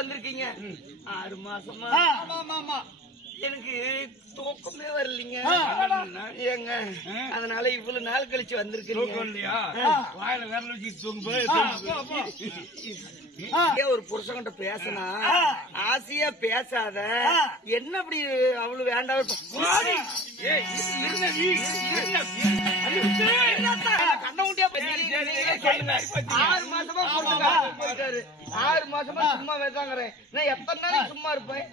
வந்திருக்கீங்க 6 மாசமா எனக்கு தூக்கமே வரலீங்க ஏங்க அதனால இவ்வளவு நாள் கழிச்சு வந்திருக்கீங்க ஒரு புருஷன்கிட்ட பேசினா ஆசையா பேசாத என்ன அப்படி அவ்வளவு வேண்டாம் சொல்லுங்க 6 மாசமா போயிட்டாரு 6 மாசமா சும்மா வேதாங்கிறேன் நான் எத்தனை நாளைக்கு சும்மா இருப்பேன்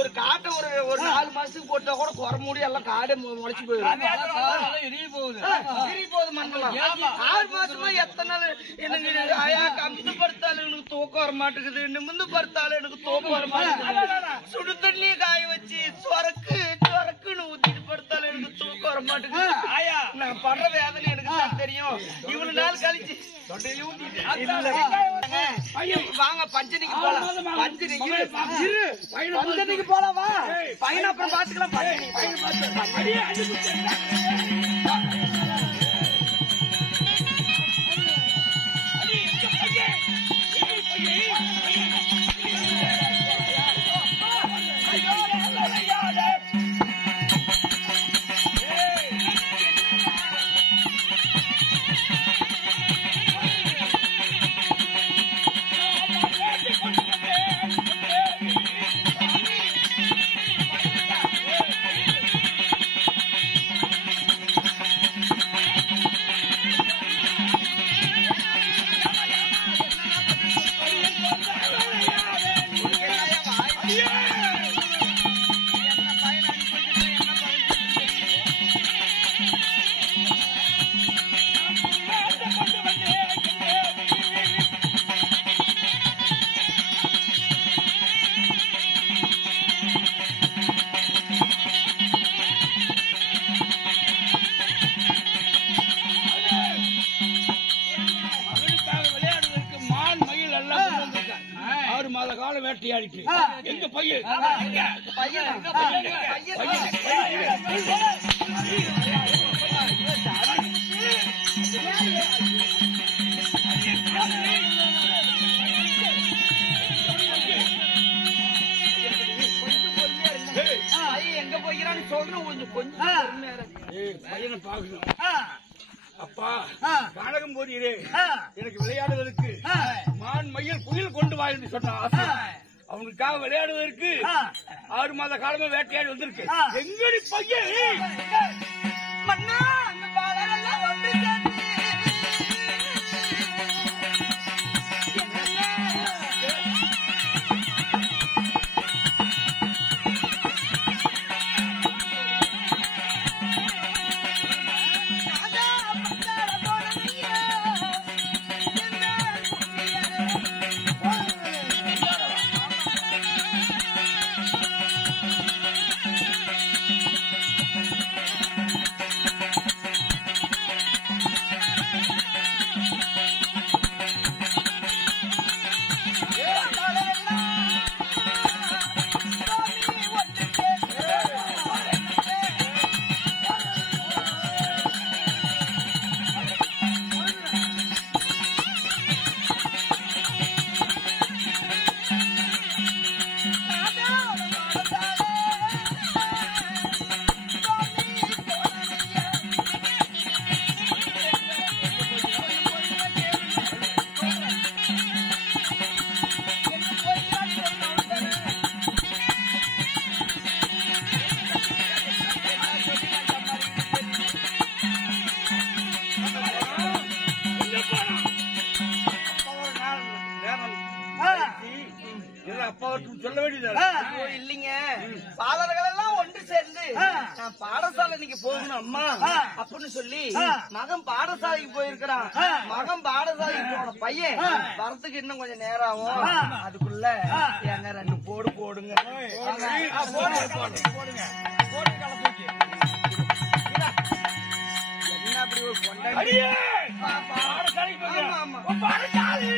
ஒரு காட்டை ஒரு 4 மாசத்துக்கு போட்டா கூட குறை மூடி எல்லாம் காடை முளைச்சு போகுது மண்ணலாம் 6 மாசமா எத்தனை நாள் எனக்கு ஆயா கம்பு படுத்தாலும் எனக்கு தூக்கம் வர மாட்டேங்குது நிமிந்து படுத்தாலும் எனக்கு தூக்கம் வர மாட்டேங்குது சுடு தண்ணியை காய வச்சு சொரக்குன்னு ஊத்திட்டு படுத்தாலும் எனக்கு தூக்கம் வர மாட்டேங்குது ஆயா நான் படுற வேதனை எனக்கு தான் தெரியும் இவ்வளவு நாள் கழிச்சு வாங்க பஞ்சனிக்கு போலாம் பஞ்சனிக்கு போலாமா பையன் அப்புறம் பாத்துக்கலாம் வேட்டையாடிட்டு எங்க பையன் எங்க போய்கிறான்னு சொல்றேன் கொஞ்சம் பையனை பாக்கணும் அப்பா நாடகம் போறீரே எனக்கு விளையாடுவதற்கு மான் மயில் புயல் கொண்டு வா என்று சொன்ன ஆசை அவனுக்காக விளையாடுவதற்கு 6 மாத காலமா வேட்டையாடி வந்திருக்கு எங்கடி பையன் மன்னா சொல்ல வேண்டியது இல்லைங்க பாலர்கள் எல்லாம் ஒன்று சேர்ந்து நான் பாடசாலை இன்னைக்கு போகணும் அம்மா அப்படின்னு சொல்லி மகன் பாடசாலைக்கு போயிருக்கிறான் மகன் பாடசாலைக்கு போன பையன் வரத்துக்கு இன்னும் கொஞ்சம் நேரம் ஆகும் அதுக்குள்ள எங்க 2 போடுங்க போடுங்க என்ன அப்படி ஒரு கொண்டாடி பாடசாலை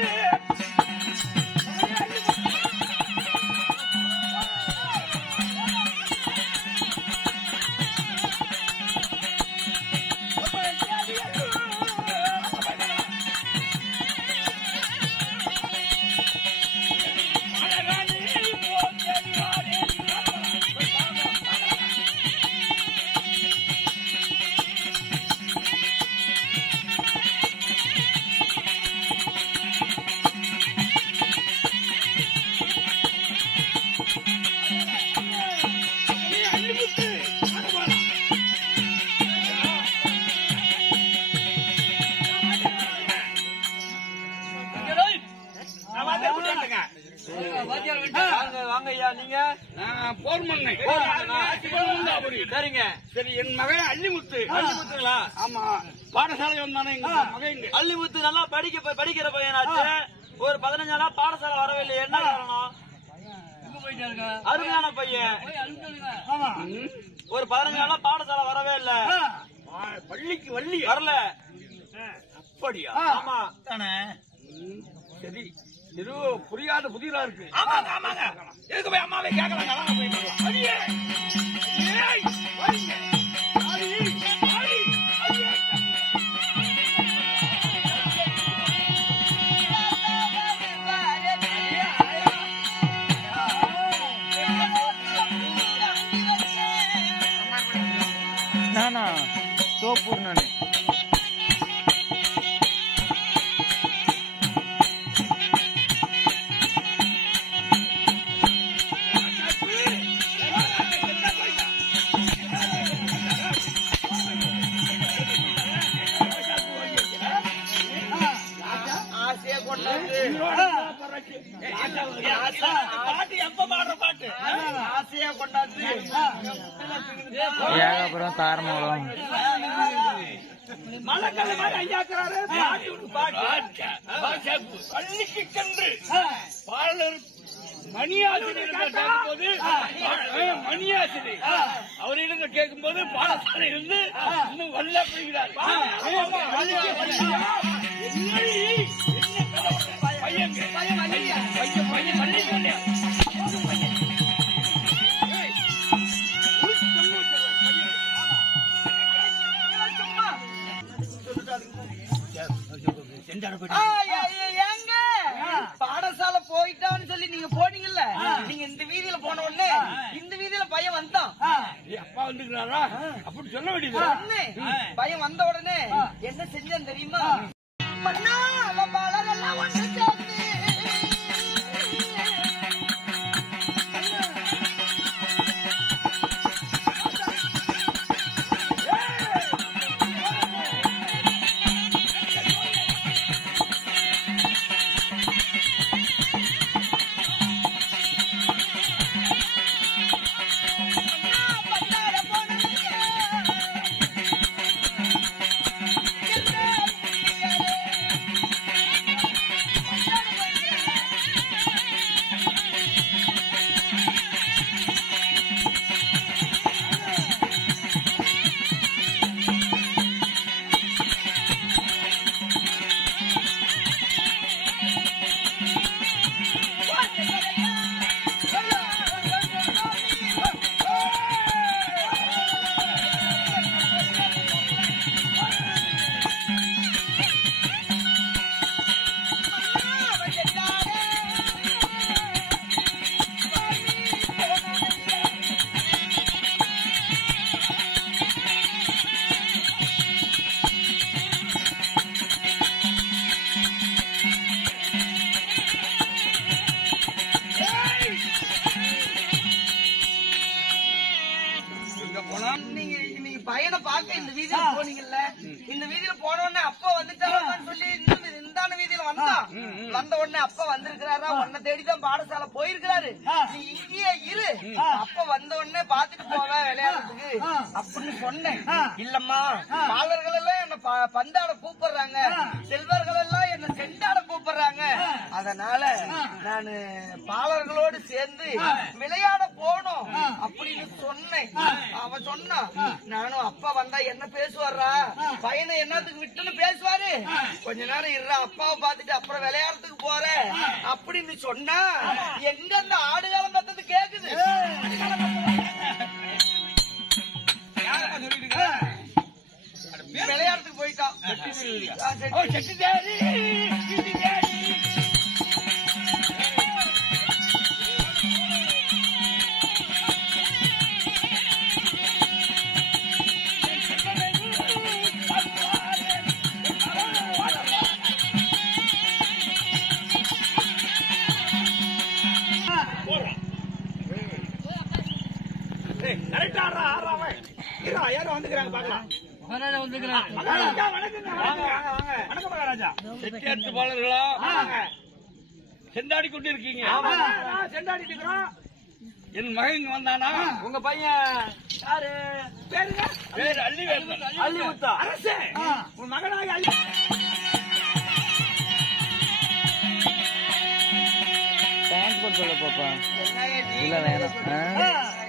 வாங்க ஐயா. நீங்க போர் மண்ணை சரிங்க. சரி, என் மகன் அள்ளிமுத்து. அள்ளிமுத்துங்களா? ஆமா, பாடசாலை வந்தானே எங்க மகன். அள்ளிமுத்து நல்லா படிக்கிற பையனாச்சு. ஒரு 15 நாளா பாடசாலை வரவில்லை, என்ன காரணம்? அருமையான பையன். ஒரு 15 நாளா பாடசாலை வரவே இல்ல. பள்ளிக்கு வள்ளி வரல. அப்படியா? ஆமா தானே. சரி, ஏதோ புரியாத புதிரா இருக்கு. ஆமாங்க. எதுக்கு போய் அம்மாவை கேட்கலாம்? அடியே நானா சோப்பூர் நானு ஆசையா கொண்டாந்து பாட்டு எப்ப பாடுற பாட்டு ஆசையா கொண்டாந்து ஏகாபுரம் தாரமங்கலம் மலக்கல்ல மாதிரி ஐயாக்குறாரு. பள்ளிக்கு சென்று பாடலர் மணியாசிரியர் கேட்கும்போது அவரிடம் கேட்கும்போது பாடசாலை இருந்து இன்னும் வல்ல போகிறார். பாடசாலை போயிட்டான்னு சொல்லி நீங்க போனீங்கல்ல, நீங்க இந்த வீதியில போன உடனே இந்த வீதியில பையன் வந்தான். அப்பா வந்துக்கிறாரா அப்படி சொல்ல வேண்டியது. பையன் வந்த உடனே என்ன செஞ்சேன்னு தெரியுமா? மன்னா மலரெல்லாம் ஒன்று சேர்ந்து பையனை பார்க்க இந்த வீதியில போனீங்கல்ல, இந்த வீதியில போன உடனே அப்பா வந்துட்டாரான்னு சொல்லி இந்தான வீதியில வந்தான். வந்த உடனே அப்பா வந்திருக்கிறாரா, உன்னை தேடிதான் பாடசாலை போயிருக்கிறாரு, நீ இங்கேயே இரு, அப்பா வந்த உடனே பாத்துட்டு போவேன் விளையாடுறதுக்கு அப்படின்னு சொன்னேன். இல்லம்மா, பாலர்கள் எல்லாம் என்ன பந்தாட கூப்பிடுறாங்க, செல்வர்கள் எல்லாம் என்ன செண்டாட கூப்பிடுறாங்க, அதனால நானு பாலர்களோடு சேர்ந்து விளையாட போனோம் அப்படின்னு சொன்னேன். அவன் சொன்னா, நானும் அப்பா வந்தா என்ன பேசுவாரா, பையனை என்னத்துக்கு விட்டுன்னு பேசுவாரு, கொஞ்ச நேரம் இருறா அப்பாவை பாத்துட்டு அப்புறம் விளையாடுறதுக்கு போற அப்படின்னு சொன்னா, எங்க அந்த ஆடுகாலம் கத்தது கேக்குது. விளையாடுறதுக்கு போயிட்டான். யாரும் வந்துக்கிறாங்க பாக்கலாம். செண்டாடி கொண்டு இருக்கீங்க. செண்டாடி இருக்கிறோம். என் மகன் வந்தானா? உங்க பையன் யாரு? பேருங்க பேர் அள்ளிவேல். அள்ளிமுத்தா. அரசே, உன் மகனாக அள்ளி பேண்ட் போட்டு சொல்ல பாப்பா. இல்ல வேணாம்.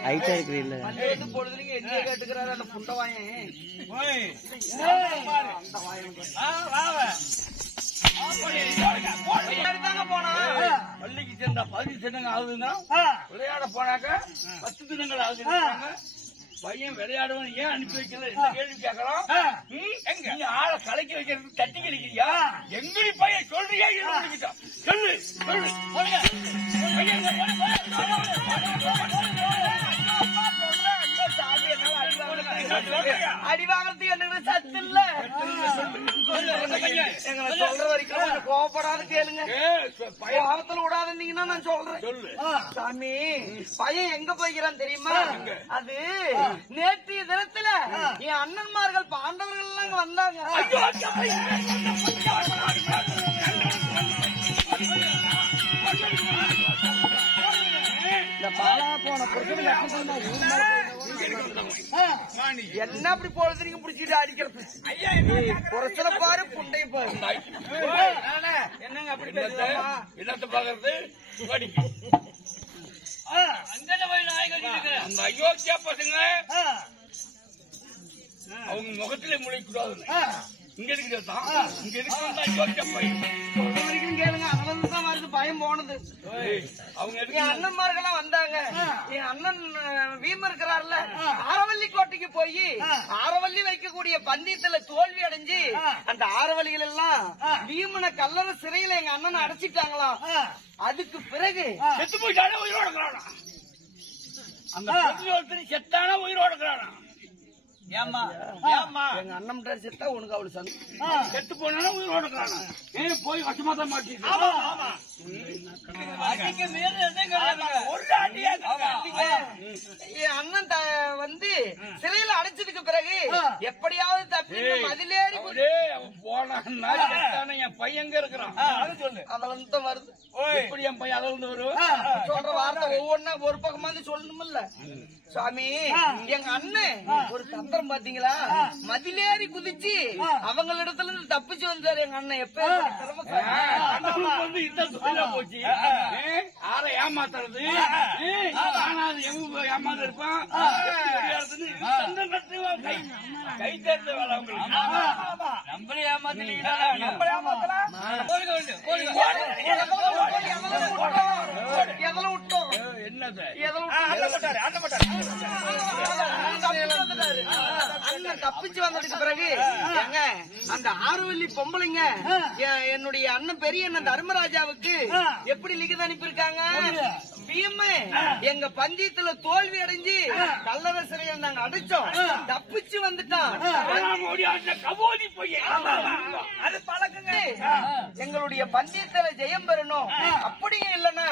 ஹைட்டா இருக்கு இல்ல. வந்து பொழுதுலீங்க என்ன கேட்டுக்கிறாரு அந்த புண்டவாயன். பள்ளிக்கு சேர்ந்தா 10 தினங்கள் ஆகுதுன்னா விளையாட போனாக்க 10 தினங்கள் ஆகுது. பையன் விளையாடுவன் ஏன் அனுப்பி வைக்கல? என்ன கேள்வி கேட்கலாம். எங்க நீ ஆளை கலக்கி வைக்கிறது தட்டி கிடைக்கிறியா? எங்கடி பையன் சொல்றியா? சொல்லு சொல்லு. அடி வாங்கறதுக்கு எனக்கு சத்து இல்ல. எங்களை சொல்ற வரைக்கும் கோபப்படாத கேளுங்க. கோபத்துல விடாதீங்கன்னா நான் சொல்றேன். சொல்லு சாமி, பையன் எங்க போய்கிறான் தெரியுமா? அது நேற்றைய தினத்துல என் அண்ணன்மார்கள் பாண்டவர்கள் எல்லாம் இங்க வந்தாங்க. இந்த பாலா போன என்ன அப்படி பொழுதுங்க பிடிச்சிட்டு அடிக்கிறது? குறைச்சல பாரு, புண்டைய பாரு. என்னங்க அப்படி பேசலாமா? என்னத்தை பாக்குறது? அந்த அயோக்கியா பசங்க அவங்க முகத்திலே முளைக்கூடாது. இங்க இருக்கிறதா இங்க இருக்கிறது அயோக்கியா பையன். சொல்ற வரைக்கும் கேளுங்க. அதுல தான் வருது பயம் போனது. அவங்க என் அண்ணன்மார்கள்லாம் வந்தாங்க. என் அண்ணன் வீம இருக்கிறார்ல, ஆரவல்லி கோட்டைக்கு போய் ஆரவல்லி வைக்கக்கூடிய பந்தயத்துல தோல்வி அடைஞ்சு அந்த ஆரவல்லிகள் எல்லாம் வீமனை கல்லற சிறையில எங்க அண்ணன் அடைச்சிட்டாங்களாம். அதுக்கு பிறகு செத்து போயிட்டானே உயிரோட இருக்கிறானா? அந்த பிரதியோகத்தின் செத்தான உயிரோட இருக்கிறானா? ஏமா எங்க அண்ணன் செத்தா உனக்கு அவளு சந்தோஷம். செத்து போனா உயிரோட இருக்கிறானா? ஏன் போய் கஷ்டமா தான் மாட்டிட்டு என் அண்ணன் வந்து சிறையில அடைச்சதுக்கு பிறகு எப்படியாவது தப்பி மதிலேறி அவன் போனான்னா செத்தானே. என் பையன் எங்க இருக்கிறான்? சொல்லு. அதுல இருந்து வருது. எப்படி என் பையன் அதுல இருந்து வரும்? சொல்ற வார்த்தை ஒவ்வொன்னா ஒரு பக்கமா சொல்லணும்ல சாமி. எங்க அண்ணன் ஒரு தந்திரம் பாத்தீங்களா? மதிலேறி குதிச்சு அவங்களிடத்துல இருந்து தப்பிச்சு வந்தாரு எங்க அண்ணன். எப்ப வந்து இந்த தொழிலா போச்சு. யாரை ஏமாத்துறது? ஏமாந்து இருப்பான். கை தேர்ந்த வேலை அவங்களுக்கு. நம்மளே ஏமாத்தலீங்களா? எதுல விட்டோம்? என்னது? அண்ணன் தப்பிச்சு வந்ததுக்கு பிறகு ஏங்க அந்த ஆறுவல்லி பொம்பளைங்க என்னுடைய அண்ணன் பெரிய அண்ணன் தர்மராஜாவுக்கு எப்படி லிகித அனுப்பியிருக்காங்க? பீமே எங்க பந்தயத்துல தோல்வி அடைஞ்சு கல்லற சிறையில் நாங்க அடைச்சோம், தப்பிச்சு வந்துட்டான். கபோதி பையன் அது பழக்கங்க. எங்களுடைய பந்தயத்துல ஜெயம் பெறணும். அப்படியும் இல்லன்னா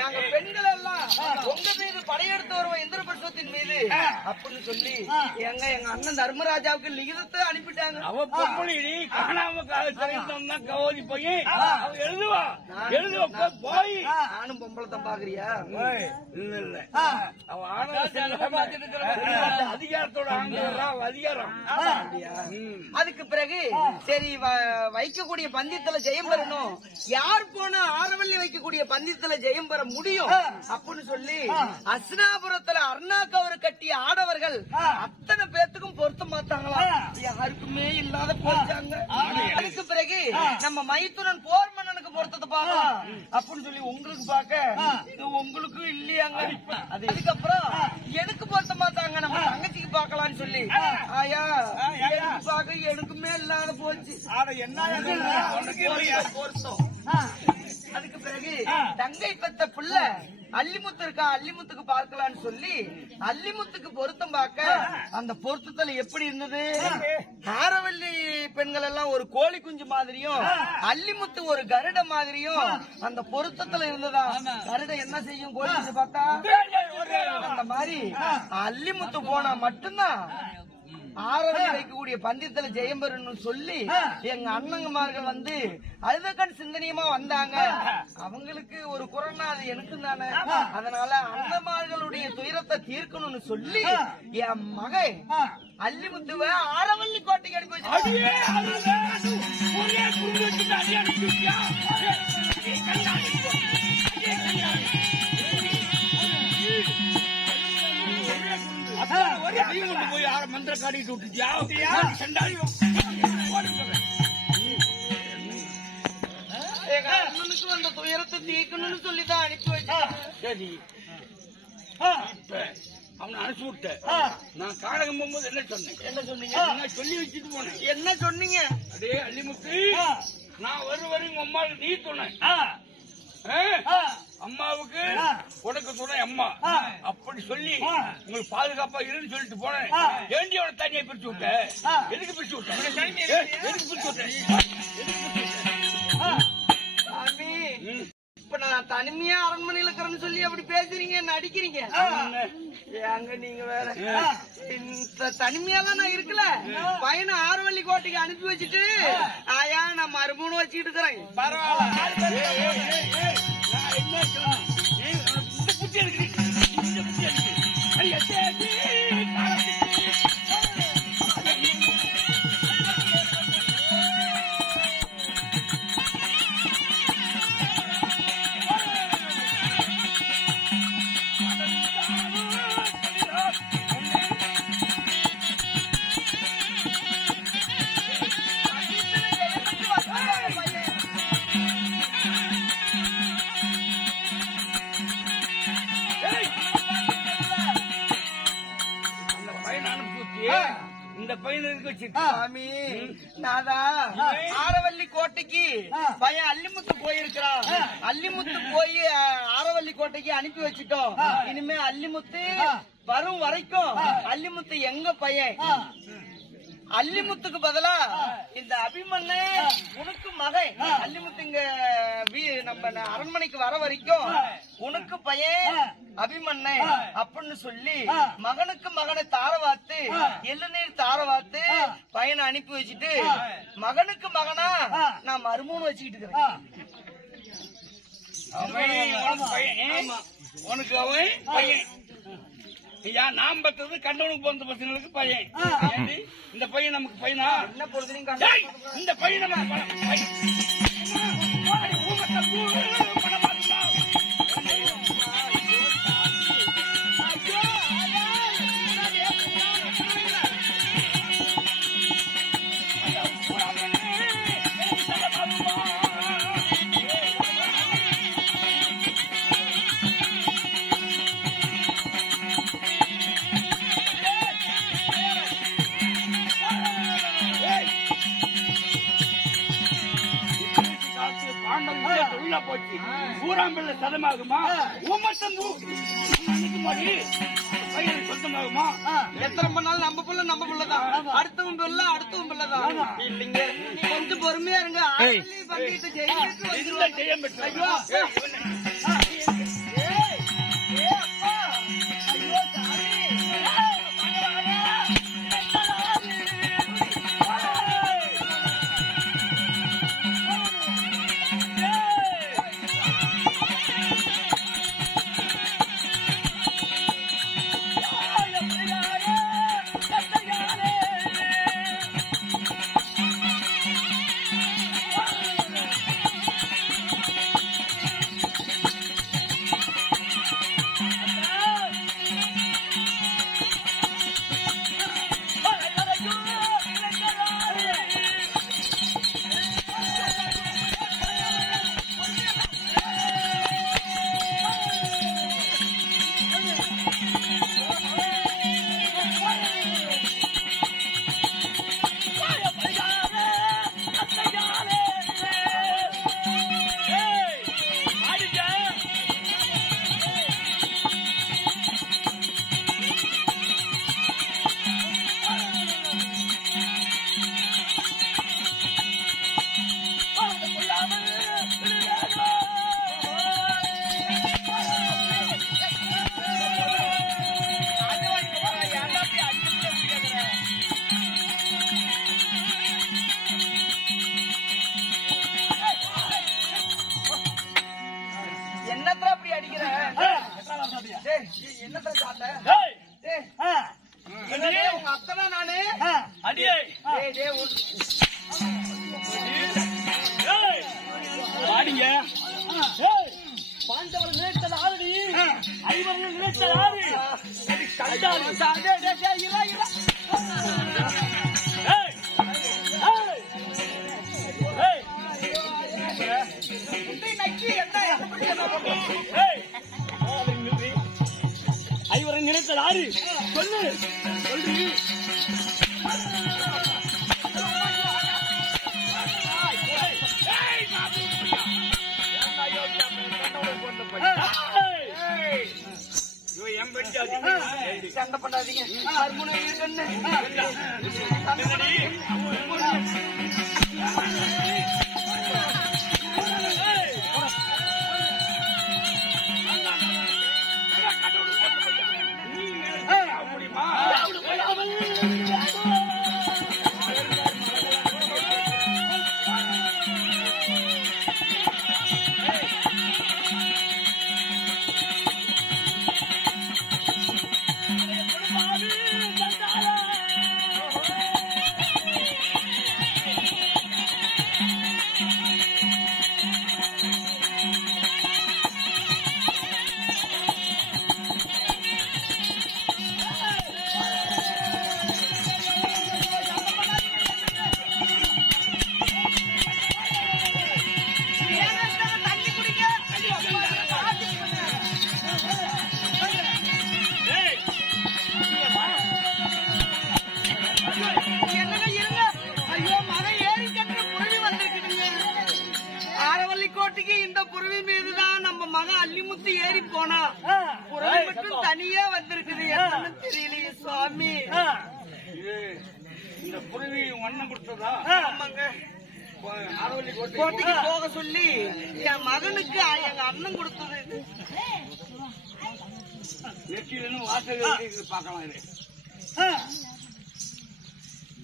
நாங்க பெண்கள் எல்லாம் உங்க மீது படையெடுத்து வருவோம் இந்திரபிரசத்தின் மீது அப்படின்னு சொல்லி எங்க அண்ணன் தர்மராஜாவுக்கு லிகிதத்தை அனுப்பிட்டாங்க. அவ பொம்பளை காணாம கபோதி பையன் எழுதுவா போய். நானும் பொம்பளை தான் பாக்குறியா? இல்ல இல்ல அவன் அதிகாரத்தோட அதிகாரம். அதுக்கு பிறகு சரி வைக்கக்கூடிய பந்தயத்துல ஜெயம் பெறணும். யார் போனா ஆரவல்லி வைக்கக்கூடிய பந்தயத்துல ஜெயம் பெற முடியும் அப்படின்னு சொல்லி அஸ்னாபுரத்துல அருணாக்கவரு கட்டிய ஆடவர்கள் அத்தனை பேத்துக்கும் பொருத்தம் பார்த்தாங்களா? யாருக்குமே இல்லாத போச்சாங்க. அதுக்கு பிறகு நம்ம மைத்துனன் போர் மன்னனுக்கு பொருத்தத்தை பார்க்கலாம் அப்படின்னு சொல்லி உங்களுக்கு பார்க்க உங்களுக்கு இல்லையாங்க. அதுக்கப்புறம் எனக்கு பொருத்தம் பார்த்தாங்க நம்ம தங்கச்சிக்கு பார்க்கலாம்னு சொல்லி ஆயா எனக்கு பார்க்க எனக்குமே இல்லாத போச்சு. பொருத்தம். அதுக்கு பிறகு தங்கை பெத்த பிள்ளை அல்லிமுத்து இருக்கா, அல்லிமுத்துக்கு பார்க்கலான்னு சொல்லி அல்லிமுத்துக்கு பொருத்தம் பார்க்க அந்த பொருத்தத்துல எப்படி இருந்தது? ஆரவல்லி பெண்கள் எல்லாம் ஒரு கோழி குஞ்சு மாதிரியும் அல்லிமுத்து ஒரு கருட மாதிரியும் அந்த பொருத்தத்துல இருந்ததா. கருட என்ன செய்யும் கோழி குஞ்சு பார்த்தா? அந்த மாதிரி அல்லிமுத்து போனா மட்டும்தான் ஆரவழி வைக்கக்கூடிய பந்தயத்துல ஜெயம் பெறணும்னு சொல்லி எங்க அண்ணங்கமார்கள் வந்து அழுதக்கண் சிந்தனையுமா வந்தாங்க. அவங்களுக்கு ஒரு குறைனா அது எனக்கு தானே. அதனால அண்ணமார்களுடைய துயரத்தை தீர்க்கணும்னு சொல்லி என் மகன் அல்லிமுத்துவ ஆரவள்ளி கோட்டைக்கு அனுப்பி போய் மந்திர காட்டிட்டு விட்டுட்டியா? எங்க அண்ணனுக்கு அந்த துயரத்தை தீர்க்கணும்னு சொல்லிதான் அனுப்பி வச்சேன். சரி, அவனை அனுப்பி விட்ட. நான் காடகம் போகும்போது என்ன சொன்னேன்? என்ன சொன்னீங்க? என்ன சொல்லி வச்சுட்டு போனேன்? என்ன சொன்னீங்க? அடே அல்லிமுத்து, நான் வரும் அம்மாவுக்கு நீ துணை, அம்மாவுக்கு உனக்கு துணை அம்மா அப்படி சொல்லி உங்களுக்கு பாதுகாப்பா இருன்னு சொல்லிட்டு போனேன். ஏண்டி அவனை தனியா பிரிச்சு விட்ட? எதுக்கு பிரிச்சு விட்ட? எதுக்கு பிரிச்சு விட்ட? சாமி, இப்ப நான் தனிமையா அரண்மனையில இருக்கிறேன்னு சொல்லி அப்படி பேசுறீங்க, நடிக்கிறீங்க. அங்க நீங்க வேற இந்த தனிமையாதான் நான் இருக்கல. பையனை ஆரவள்ளி கோட்டைக்கு அனுப்பி வச்சுட்டு ஆயா நான் மறுமூணு வச்சுக்கிட்டு இருக்கிறேன். இந்த பையனுக்கு வச்சு சாமி, நாதா ஆரவள்ளி கோட்டைக்கு பையன் அல்லிமுத்து போயிருக்கிறான். அல்லிமுத்து போய் ஆரவள்ளி கோட்டைக்கு அனுப்பி வச்சுட்டோம். இனிமே அல்லிமுத்து வரும் வரைக்கும் அல்லிமுத்து எங்க பையன்? அல்லிமுத்துக்கு பதிலா இந்த அபிமன்ன உனக்கு மகன் அல்லிமுத்து இங்க நம்ம அரண்மனைக்கு வர வரைக்கும் உனக்கு பையன் அபிமன்ன அப்படின்னு சொல்லி மகனுக்கு மகனை தாரவாத்து எள்ளுநீர் தாரவாத்து பையனை அனுப்பி வச்சுட்டு மகனுக்கு மகனா நான் மருமூணு வச்சுக்கிட்டு இருக்கிறேன். உனக்கு அவன் பையன். ஐயா, நாம் பெற்றது கண்டவனுக்கு பிறந்த பசங்களுக்கு பையன். இந்த பையன் நமக்கு பையனா? என்ன பொழுதுலையும் இந்த பையன் நமக்கு போச்சு. ஊராம்பிள்ள சதமாகுமா? பையன் சொந்தமாகுமா? எத்தனை பண்ணாலும் நம்ம பிள்ளைதான். அடுத்தவன் பிள்ளைதான். இல்லைங்க, கொஞ்சம் பொறுமையா இருங்க. பண்ணிட்டு ஜெயம் பெற்ற அடிக்கிற என்னத்த சாட்ட உங்க அத்தனை நானு அடியே பாடிங்க பாண்டவர் நினைத்தது ஆறு ஐவர்கள் நினைத்தது ஆறு ஐவரை நினைத்தது ஆறு சொல்லு சொல்லு சண்டை பண்ணாதீங்க இந்த புறவி மீதுதான் நம்ம மகன் அள்ளிமுத்து ஏறி போனா புறவி மட்டும் தனியா வந்திருக்குது என்னன்னு தெரியலையே சுவாமி இந்த புறவி வண்ணம் கொடுத்ததா ஆமாங்க கோட்டைக்கு போக சொல்லி என் மகனுக்கு எங்க அண்ணன் கொடுத்தது நெற்றியிலும் வாசகர்கள் பார்க்கலாம் இது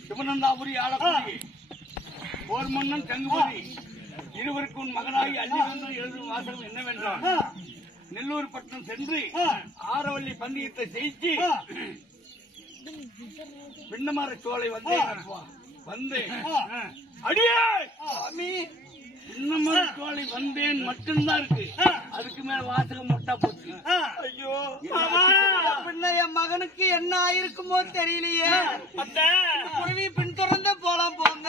சிவனந்தாபுரி ஆலக்குடி போர் மன்னன் தங்குபதி இருவருக்கும் மகனாகி அள்ளிவந்து எழுதும் வாசகம் என்னவென்றால் நெல்லூர் பட்டணம் சென்று ஆரவல்லி பந்தயத்தை ஜெயிச்சு பின்னமர சோலை வந்தேன் அடியே பின்னமர சோலை வந்தேன் மட்டும்தான் இருக்கு அதுக்கு மேல வாசகம் மொட்டா போச்சு ஐயோ பின்ன என் மகனுக்கு என்ன ஆயிருக்குமோ தெரியலையே புறவி பின்தொடர்ந்தே போலாம் போங்க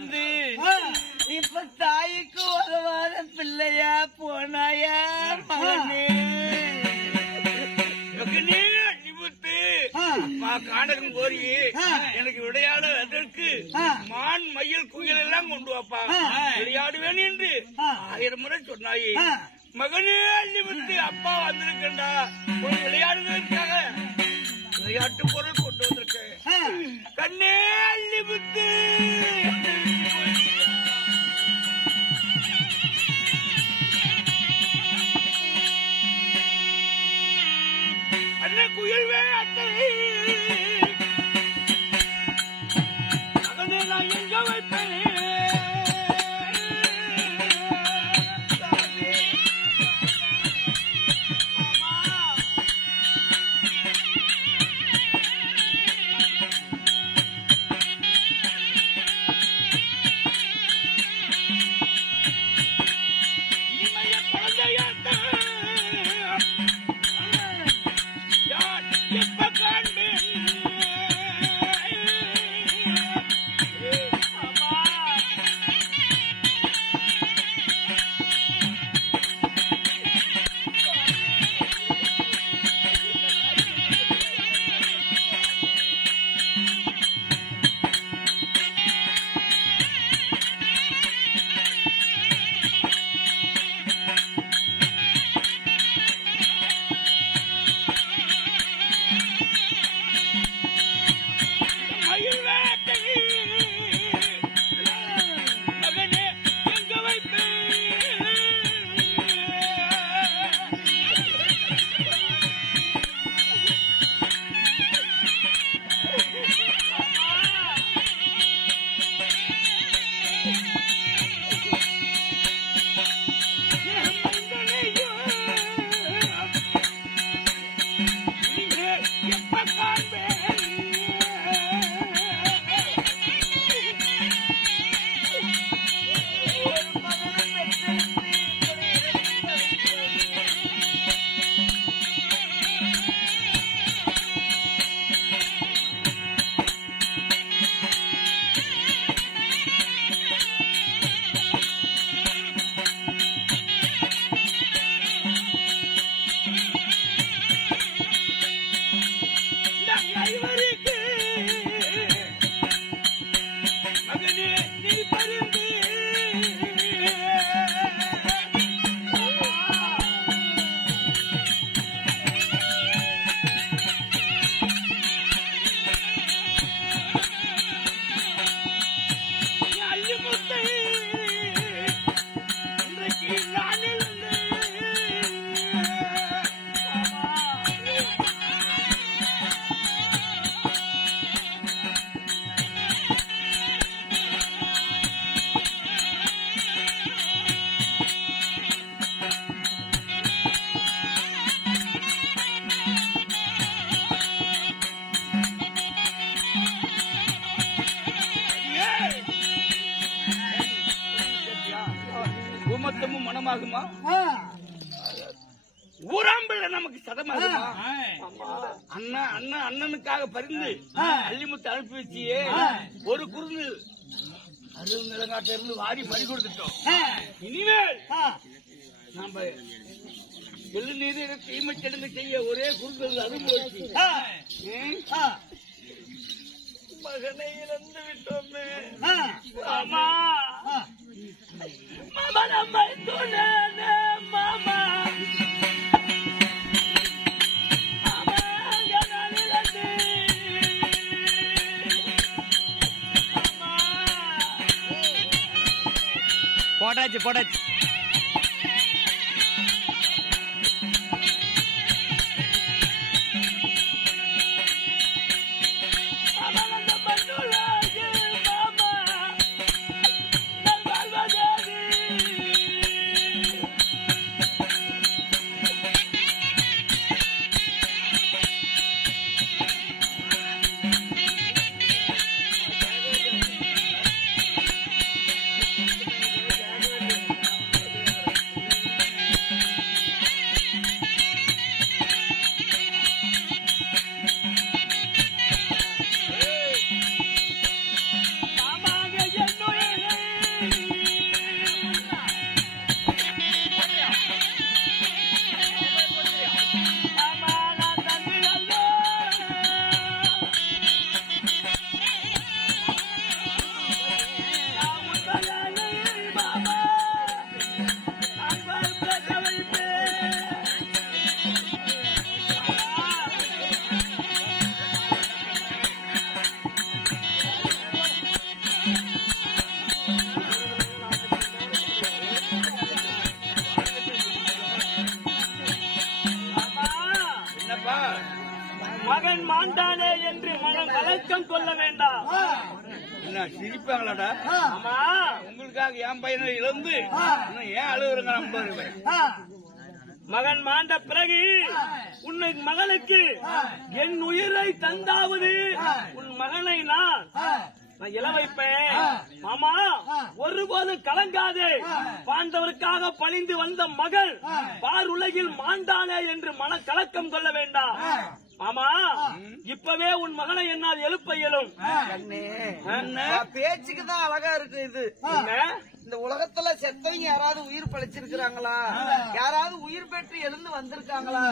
பிறந்து இப்ப தாய்க்கு உதவாத பிள்ளையா போனாயா மகனே நிபுத்து அம்மா காடகம் கோரி எனக்கு விளையாட அதற்கு மான் மயில் குயில் எல்லாம் கொண்டு வாப்பா விளையாடுவேன் என்று 1000 முறை சொன்னாயே மகனே நிபுத்து அப்பா வந்திருக்கா ஒரு விளையாடுவதற்காக விளையாட்டு பொருள் கொண்டு வந்திருக்கேன் கண்ணே நிபுத்து அண்ணன் குயில் வேட்டை மகனே நான் எங்க வைப்பேன் மொத்தமும் மனமாகுமா? ஊராம்பிள்ள நமக்கு சதமாகுமா? அண்ணா அண்ணா அண்ணனுக்காக பரிந்து அள்ளிமுத்து அனுப்பி வச்சியே ஒரு குறுந்து அருள் நிலங்காட்ட இருந்து வாரி பறி கொடுத்துட்டோம். இனிமேல் நாம வெள்ளு நீர் தீமை கிடங்கு செய்ய ஒரே குறுந்து அது போச்சு. மகனை இழந்து விட்டோமே. மாமா மாமா நம்ம துணை மாமா போட்டாச்சு போட்டாச்சு. கலக்கம் கொள்ள வேண்டாம். என்ன சிரிப்பாங்களாடா? ஆமா, உங்களுக்காக என் பையனை இழந்து இன்னும் ஏன் அழுகுறங்க? நம்ப மகன் மாண்ட பிறகு உன்னை மகளுக்கு என் உயிரை தந்தாவது உன் மகனை நான் இழ வைப்பேன். மாமா, ஒருபோதும் கலங்காதே. பாண்டவருக்காக பணிந்து வந்த மகள் பார் உலகில் மாண்டானே என்று மன கலக்கம் கொள்ள வேண்டாம். மாமா, இப்பவே உன் மகனை என்னால் எழுப்ப இயலும். பேச்சுக்குதான் அழகா இருக்கு இது. இந்த உலகத்துல செத்தவங்க யாராவது உயிர் பழிச்சிருக்கிறாங்களா? யாராவது உயிர் பெற்று எழுந்து வந்திருக்காங்களா?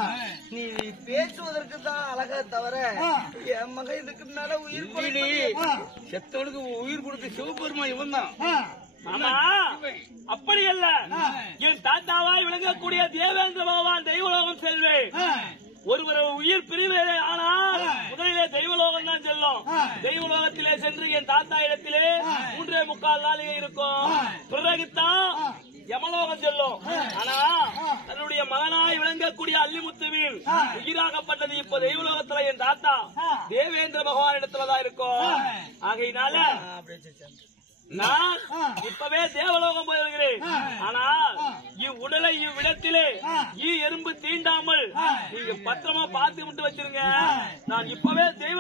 நீ பேசுவதற்கு தான் அழகா தவிர என் மகன் இதுக்கு முன்னால உயிர் பழி செத்தவனுக்கு உயிர் கொடுத்த சிவபெருமா இவன் தான். ஆமா, அப்படி அல்ல. என் தாத்தாவாய் விளங்கக்கூடிய தேவேந்திர பகவான் தெய்வலோகம் செல்வேன். ஒருவர் உயிர் பிரிவே ஆனால் முதலிலே தெய்வலோகம் தான் செல்லும். தெய்வலோகத்திலே சென்று என் தாத்தா இடத்திலே 3.25 நாளிகை இருக்கும். பிறகுதான் யமலோகம் செல்லும். ஆனா தன்னுடைய மகனாய் விளங்கக்கூடிய அல்லிமுத்துவின் உயிராகப்பட்டது இப்ப தெய்வலோகத்துல என் தாத்தா தேவேந்திர பகவான் இடத்துலதான் இருக்கும். ஆகையினால நான் இப்பவே தேவலோகம் போயிருக்கிறேன். ஆனால் இவ்வுடலை இவ்விடத்திலே எறும்பு தீண்டாமல் நீங்க பத்திரமா பார்த்து விட்டு வச்சிருங்க. நான் இப்பவே தெய்வ